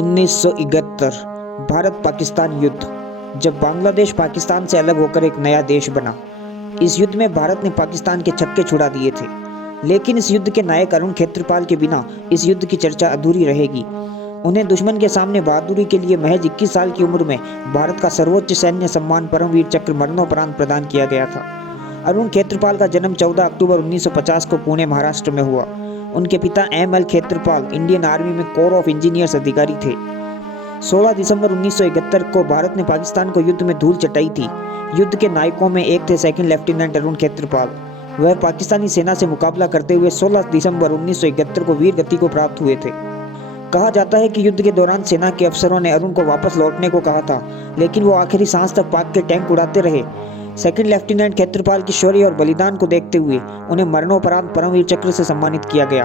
1971 भारत पाकिस्तान युद्ध। जब बांग्लादेश पाकिस्तान से अलग होकर एक नया देश बना, इस युद्ध में भारत ने पाकिस्तान के छक्के छुड़ा दिए थे। लेकिन इस युद्ध के नायक अरुण खेत्रपाल के बिना इस युद्ध की चर्चा अधूरी रहेगी। उन्हें दुश्मन के सामने बहादुरी के लिए महज 21 साल की उम्र में भारत का सर्वोच्च सैन्य सम्मान परमवीर चक्र मरणोपरांत प्रदान किया गया था। अरुण खेत्रपाल का जन्म 14 अक्टूबर 1950 को पुणे, महाराष्ट्र में हुआ। उनके पिता M.L. खेत्रपाल इंडियन आर्मी में कोर ऑफ इंजीनियर्स अधिकारी थे। 16 दिसंबर 1971 को भारत ने पाकिस्तान को युद्ध में धूल चटाई थी। युद्ध के नायकों में एक थे सेकंड लेफ्टिनेंट अरुण खेत्रपाल। वह पाकिस्तानी सेना से मुकाबला करते हुए 16 दिसंबर 1971 को वीर गति को प्राप्त हुए थे। कहा जाता है कि युद्ध के दौरान सेना के अफसरों ने अरुण को वापस लौटने को कहा था, लेकिन वो आखिरी सांस तक पाक के टैंक उड़ाते रहे। सेकंड लेफ्टिनेंट खेत्रपाल की शौर्य और बलिदान को देखते हुए उन्हें मरणोपरांत परमवीर चक्र से सम्मानित किया गया।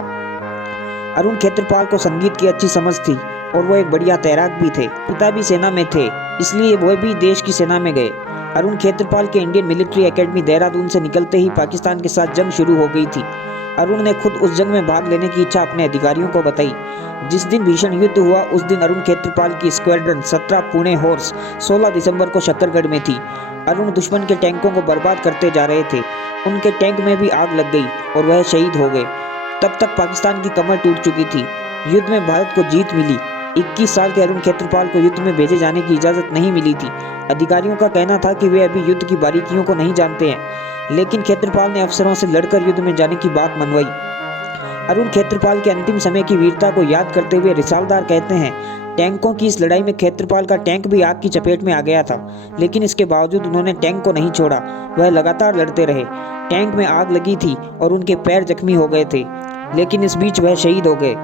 अरुण खेत्रपाल को संगीत की अच्छी समझ थी और वो एक बढ़िया तैराक भी थे। पिता भी सेना में थे, इसलिए वह भी देश की सेना में गए। अरुण खेत्रपाल के इंडियन मिलिट्री एकेडमी देहरादून से निकलते ही पाकिस्तान के साथ जंग शुरू हो गई थी। अरुण ने खुद उस जंग में भाग लेने की इच्छा अपने अधिकारियों को बताई। जिस दिन भीषण युद्ध हुआ, उस दिन अरुण खेत्रपाल की स्क्वाड्रन 17 पुणे हॉर्स 16 दिसंबर को शक्करगढ़ में थी। अरुण दुश्मन के टैंकों को बर्बाद करते जा रहे थे। उनके टैंक में भी आग लग गई और वह शहीद हो गए। तब तक पाकिस्तान की कमर टूट चुकी थी। युद्ध में भारत को जीत मिली। 21 साल के अरुण खेत्रपाल को युद्ध में भेजे जाने की इजाज़त नहीं मिली थी। अधिकारियों का कहना था कि वे अभी युद्ध की बारीकियों को नहीं जानते हैं, लेकिन खेत्रपाल ने अफसरों से लड़कर युद्ध में जाने की बात मनवाई। अरुण खेत्रपाल के अंतिम समय की वीरता को याद करते हुए रिसालदार कहते हैं, टैंकों की इस लड़ाई में खेत्रपाल का टैंक भी आग की चपेट में आ गया था, लेकिन इसके बावजूद उन्होंने टैंक को नहीं छोड़ा। वह लगातार लड़ते रहे। टैंक में आग लगी थी और उनके पैर जख्मी हो गए थे, लेकिन इस बीच वह शहीद हो गए।